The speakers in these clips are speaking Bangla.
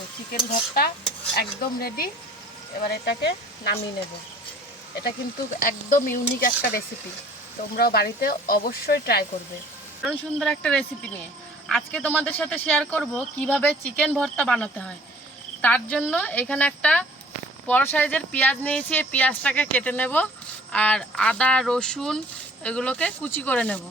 দেখো চিকেন ভর্তা একদম রেডি। এবার এটাকে নামিয়ে নেব। এটা কিন্তু একদম ইউনিক একটা রেসিপি, তোমরাও বাড়িতে অবশ্যই ট্রাই করবে। দারুণ সুন্দর একটা রেসিপি নিয়ে আজকে তোমাদের সাথে শেয়ার করব কিভাবে চিকেন ভর্তা বানাতে হয়। তার জন্য এখানে একটা বড় সাইজের পেঁয়াজ নিয়েছি, এই পেঁয়াজটাকে কেটে নেব আর আদা রসুন এগুলোকে কুচি করে নেব।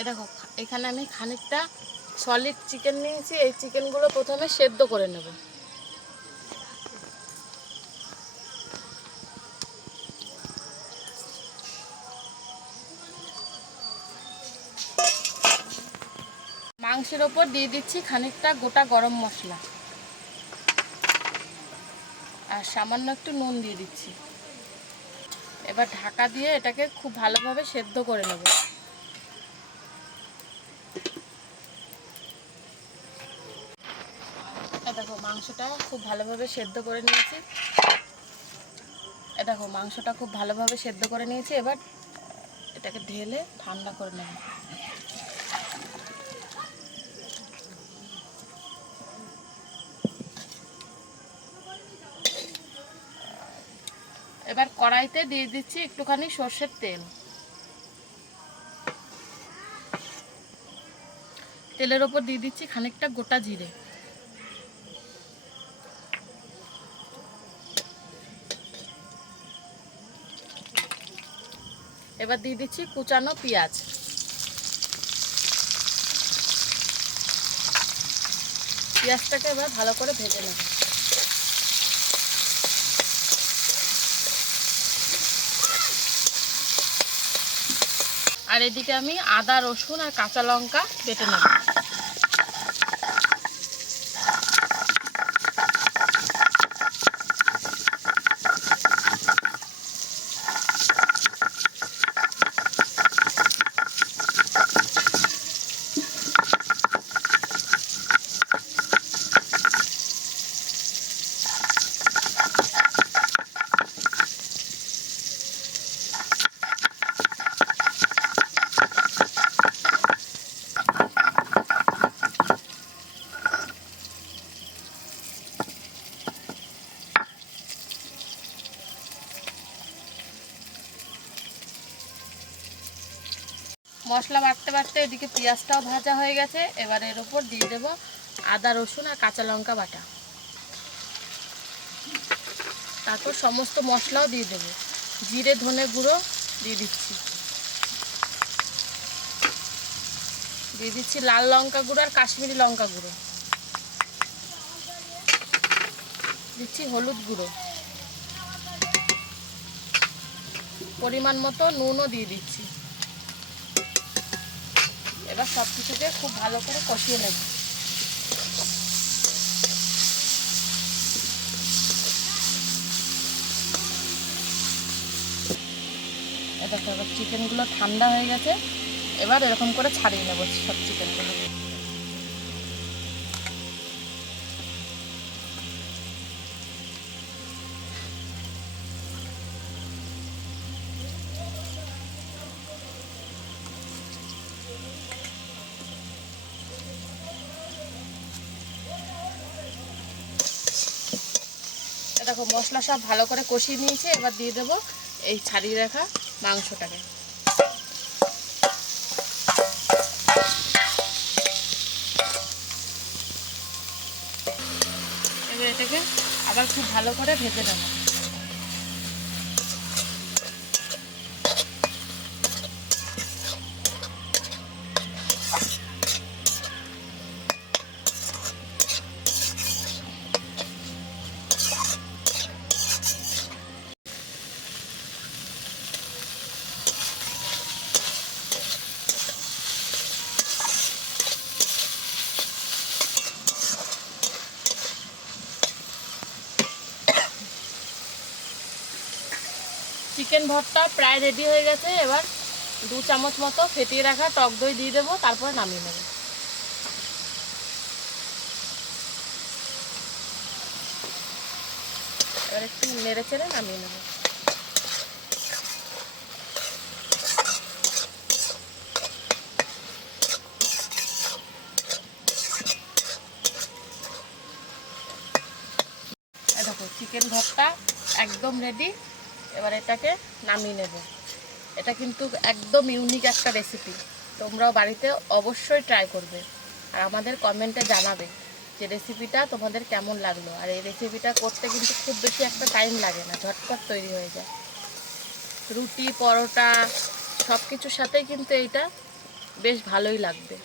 এই দেখো এখানে আমি খানিকটা সলিড চিকেন নিয়েছি, এই চিকেনগুলো প্রথমে সেদ্ধ করে নেব। মাংসের ওপর দিয়ে দিচ্ছি খানিকটা গোটা গরম মশলা আর সামান্য একটু নুন দিয়ে দিচ্ছি। এবার ঢাকা দিয়ে এটাকে খুব ভালোভাবে সেদ্ধ করে নেব। দেখো মাংসটা খুব ভালোভাবে সেদ্ধ করে নিয়েছি। দেখো মাংসটা খুব ভালোভাবে সেদ্ধ করে নিয়েছি। এবার এটাকে ঢেলে ঠান্ডা করে নেব। এবার কড়াইতে দিয়ে দিচ্ছি একটুখানি সর্ষের তেল। তেলের ওপর দিয়ে দিচ্ছি খানিকটা গোটা জিরে। এবার দিয়ে দিচ্ছি কুচানো পেঁয়াজ। পেঁয়াজটাকে এবার ভালো করে ভেজে নেব। আর এদিকে আমি আদা রসুন আর কাঁচা লঙ্কা বেটে নেব। মশলা বাটতে বাটতে এদিকে পেঁয়াজটাও ভাজা হয়ে গেছে। এবার এর উপর দিয়ে দেব আদা রসুন আর কাঁচা লঙ্কা বাটা। তারপর সমস্ত মশলাও দিয়ে দেব। জিরে ধনে গুঁড়ো দিয়ে দিচ্ছি, দিয়ে দিচ্ছি লাল লঙ্কা গুঁড়ো আর কাশ্মীরি লঙ্কা গুঁড়ো, দিচ্ছি হলুদ গুঁড়ো, পরিমাণ মতো নুনও দিয়ে দিচ্ছি। এবার সব কিছুকে খুব ভালো করে কষিয়ে নেব। দেখো এবার চিকেনগুলো ঠান্ডা হয়ে গেছে। এবার এরকম করে ছাড়িয়ে নেব সব চিকেনগুলো। দেখো মশলা সব ভালো করে কষিয়ে নিয়েছি। এবার দিয়ে দেবো এই ছাড়িয়ে রাখা মাংসটাকে। এবার এটাকে আবার খুব ভালো করে ভেজে নেব। চিকেন ভর্তা প্রায় রেডি হয়ে গেছে। এবার 2 চামচ মতো ফেটিয়ে রাখা টক দই দিয়ে দেবো, তারপরে নামিয়ে নেব। এবার একটু নেড়ে চেড়ে নামিয়ে নেব। দেখো চিকেন ভর্তা একদম রেডি। এবার এটাকে নামিয়ে নেব। এটা কিন্তু একদম ইউনিক একটা রেসিপি, তোমরাও বাড়িতে অবশ্যই ট্রাই করবে আর আমাদের কমেন্টে জানাবে যে রেসিপিটা তোমাদের কেমন লাগলো। আর এই রেসিপিটা করতে কিন্তু খুব বেশি একটা টাইম লাগে না, ঝটপট তৈরি হয়ে যায়। রুটি পরোটা সব কিছুর সাথেই কিন্তু এইটা বেশ ভালোই লাগবে।